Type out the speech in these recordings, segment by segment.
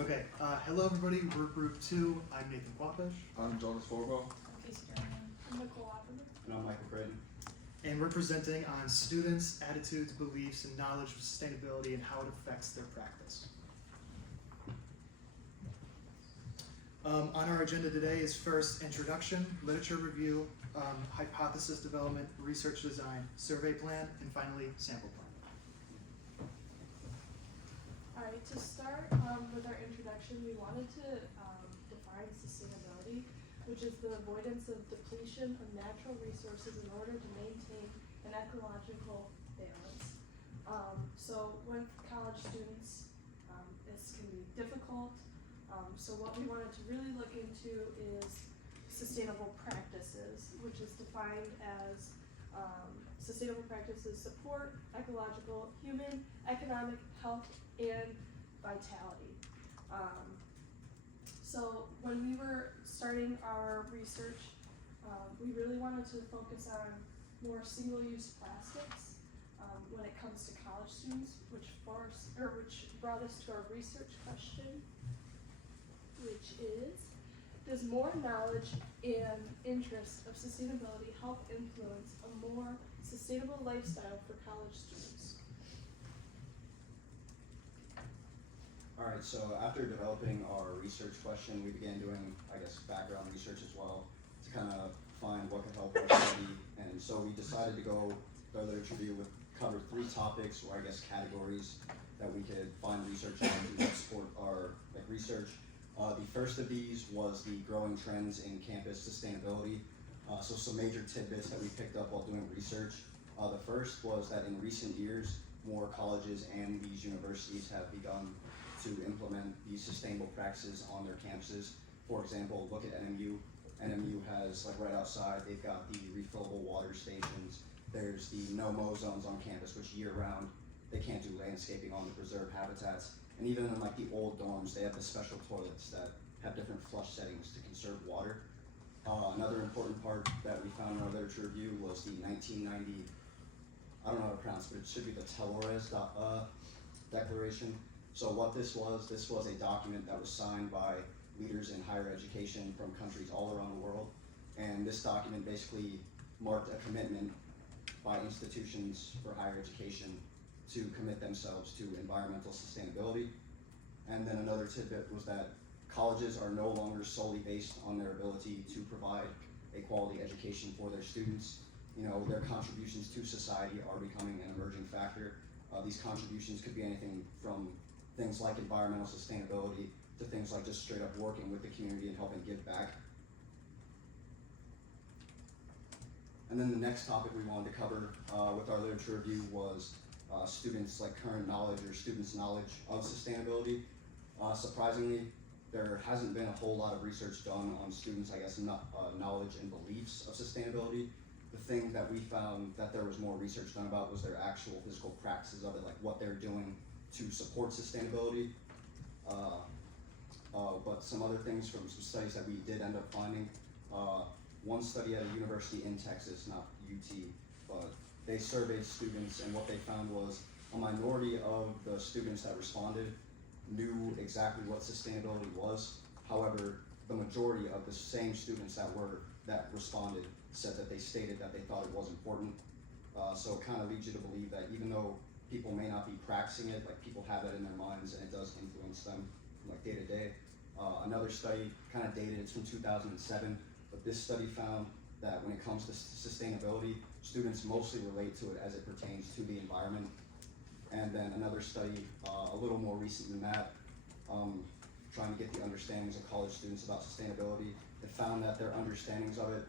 Okay, hello everybody, we're group 2. I'm Nathan Quapish. I'm Jonas Forbo. I'm Casey Garland. I'm Nicole Opperman. And I'm Michael Creighton. And we're presenting on students' attitudes, beliefs, and knowledge of sustainability and how it affects their practice. On our agenda today is first introduction, literature review, hypothesis development, research design, survey plan, and finally sample plan. Alright, to start with our introduction, we wanted to define sustainability, which is the avoidance of depletion of natural resources in order to maintain an ecological balance. So with college students, this can be difficult. So what we wanted to really look into is sustainable practices, which is defined as sustainable practices support ecological, human, economic, health, and vitality. So when we were starting our research, we really wanted to focus on more single-use plastics when it comes to college students, which brought us to our research question, which is, does more knowledge and interest of sustainability help influence a more sustainable lifestyle for college students? Alright, so after developing our research question, we began doing, background research as well to kind of find what could help our study. And so we decided to go the literature review with cover 3 topics, or categories that we could find research on to help support our research. The first of these was the growing trends in campus sustainability. So some major tidbits that we picked up while doing research. The first was that in recent years, more colleges and these universities have begun to implement these sustainable practices on their campuses. For example, look at NMU. NMU has, right outside, they've got the refillable water stations. There's the no-mow zones on campus, which year-round, they can't do landscaping on the preserved habitats. And even in the old dorms, they have the special toilets that have different flush settings to conserve water. Another important part that we found in our literature review was the 1990, I don't know how to pronounce it, but it should be the Telores Declaration. So what this was a document that was signed by leaders in higher education from countries all around the world. And this document basically marked a commitment by institutions for higher education to commit themselves to environmental sustainability. And then another tidbit was that colleges are no longer solely based on their ability to provide a quality education for their students. Their contributions to society are becoming an emerging factor. These contributions could be anything from things like environmental sustainability to things like just straight up working with the community and helping give back. And then the next topic we wanted to cover with our literature review was students' current knowledge or students' knowledge of sustainability. Surprisingly, there hasn't been a whole lot of research done on students' knowledge and beliefs of sustainability. The thing that we found that there was more research done about was their actual physical practices of it, what they're doing to support sustainability. But some other things from some studies that we did end up finding. One study at a university in Texas, not UT, but they surveyed students, and what they found was a minority of the students that responded knew exactly what sustainability was. However, the majority of the same students that responded said that they stated that they thought it was important. So it kind of leads you to believe that even though people may not be practicing it, people have it in their minds and it does influence them day to day. Another study, kind of dated, it's from 2007, but this study found that when it comes to sustainability, students mostly relate to it as it pertains to the environment. And then another study, a little more recent than that, trying to get the understandings of college students about sustainability, it found that their understandings of it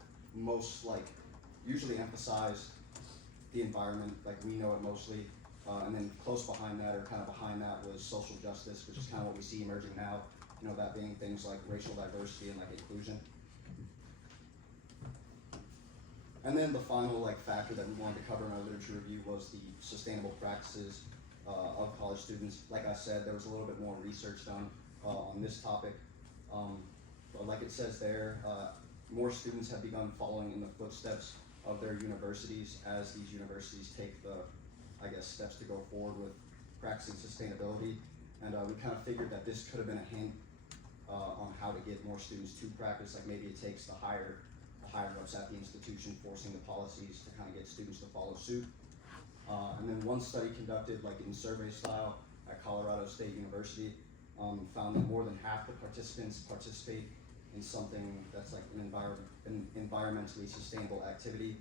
usually emphasized the environment, we know it mostly. And then close behind that, or kind of behind that, was social justice, which is kind of what we see emerging now, that being things like racial diversity and inclusion. And then the final factor that we wanted to cover in our literature review was the sustainable practices of college students. Like I said, there was a little bit more research done on this topic. But like it says there, more students have begun following in the footsteps of their universities as these universities take the steps to go forward with practicing sustainability. and we kind of figured that this could have been a hint on how to get more students to practice. Like maybe it takes the higher ups at the institution forcing the policies to kind of get students to follow suit. And then one study conducted like in survey style at Colorado State University found that more than half the participants participate in something that's like an environmentally sustainable activity.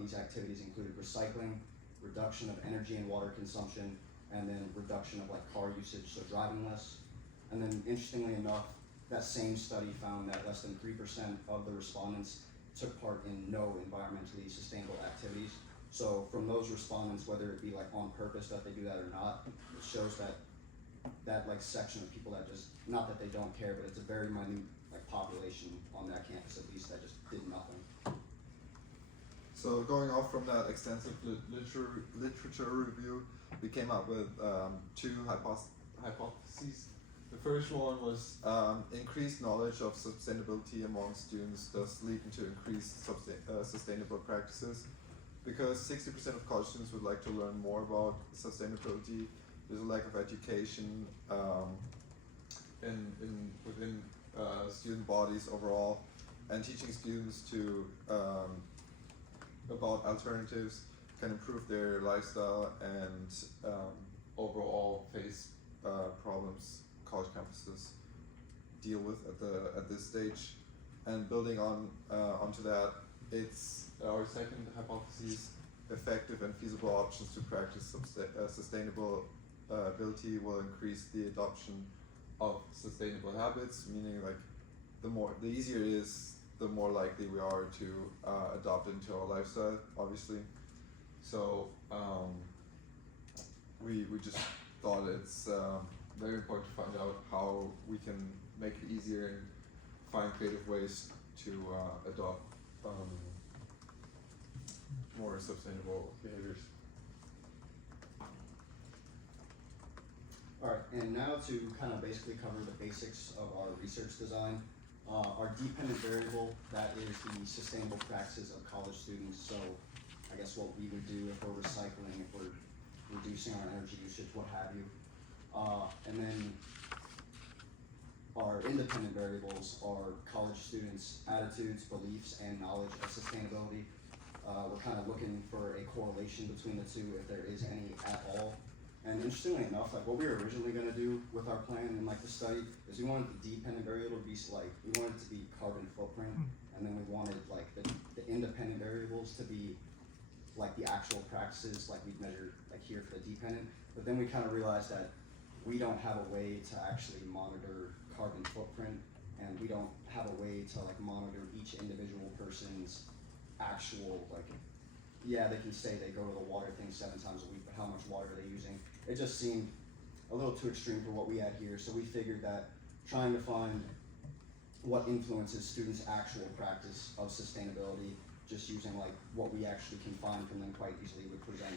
These activities included recycling, reduction of energy and water consumption, and then reduction of like car usage, so driving less. And then interestingly enough, that same study found that less than 3% of the respondents took part in no environmentally sustainable activities. So from those respondents, whether it be like on purpose that they do that or not, it shows that like section of people that just, not that they don't care, but it's a very minute like population on that campus at least that just did nothing. So going off from that extensive literature review, we came up with two hypotheses. The first one was increased knowledge of sustainability among students does lead into increased sustainable practices. Because 60% of college students would like to learn more about sustainability, there's a lack of education within student bodies overall, and teaching students to about alternatives can improve their lifestyle and overall face problems college campuses deal with at this stage. And building onto that, it's our second hypothesis: effective and feasible options to practice sustainable ability will increase the adoption of sustainable habits. Meaning, like the easier it is, the more likely we are to adopt it into our lifestyle, obviously. So we just thought it's very important to find out how we can make it easier and find creative ways to adopt more sustainable behaviors. Alright, and now to kind of basically cover the basics of our research design. Our dependent variable, that is the sustainable practices of college students. So I guess what we would do if we're recycling, if we're reducing our energy usage, what have you. And then our independent variables are college students' attitudes, beliefs, and knowledge of sustainability. We're kind of looking for a correlation between the two, if there is any at all. And interestingly enough, like what we were originally going to do with our plan and like the study is we wanted the dependent variable to be we wanted it to be carbon footprint, and then we wanted like the independent variables to be like the actual practices like we measured like here for the dependent. But then we kind of realized that we don't have a way to actually monitor carbon footprint, and we don't have a way to like monitor each individual person's actual like, yeah, they can say they go to the water thing 7 times a week, but how much water are they using? It just seemed a little too extreme for what we had here, so we figured that trying to find what influences students' actual practice of sustainability, just using like what we actually can find from them quite easily, would present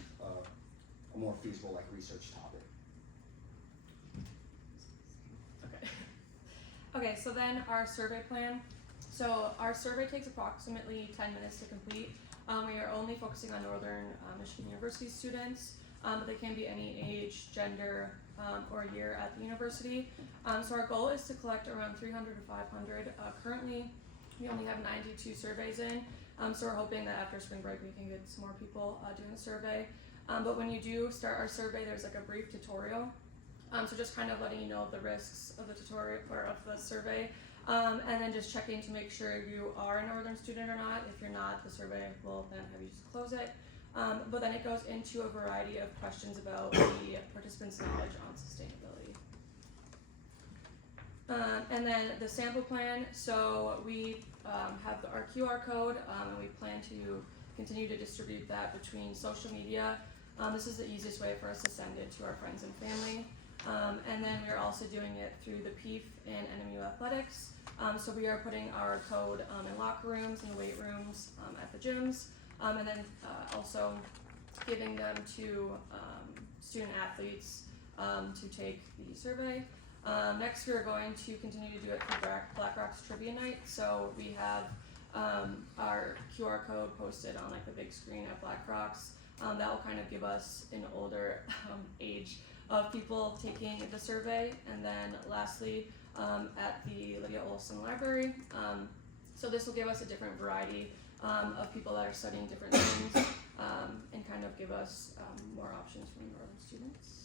a more feasible like research topic. Okay, so then our survey plan. So our survey takes approximately 10 minutes to complete. We are only focusing on Northern Michigan University students, but they can be any age, gender, or year at the university. So our goal is to collect around 300 to 500. Currently, we only have 92 surveys in, so we're hoping that after spring break we can get some more people doing the survey. But when you do start our survey, there's like a brief tutorial. So just kind of letting you know the risks of the tutorial or of the survey, and then just checking to make sure you are a Northern student or not. If you're not, the survey will then have you just close it. But then it goes into a variety of questions about the participants' knowledge on sustainability. And then the sample plan. So we have our QR code, and we plan to continue to distribute that between social media. This is the easiest way for us to send it to our friends and family. And then we are also doing it through the PEEF and NMU athletics. So we are putting our code in locker rooms, in the weight rooms, at the gyms, and then also giving them to student athletes to take the survey. Next, we are going to continue to do it for Black Rocks Trivia Night. So we have our QR code posted on like the big screen at Black Rocks. That will kind of give us an older age of people taking the survey, and then lastly, at the Lydia Olson Library. So this will give us a different variety of people that are studying different things, and kind of give us more options for Northern students.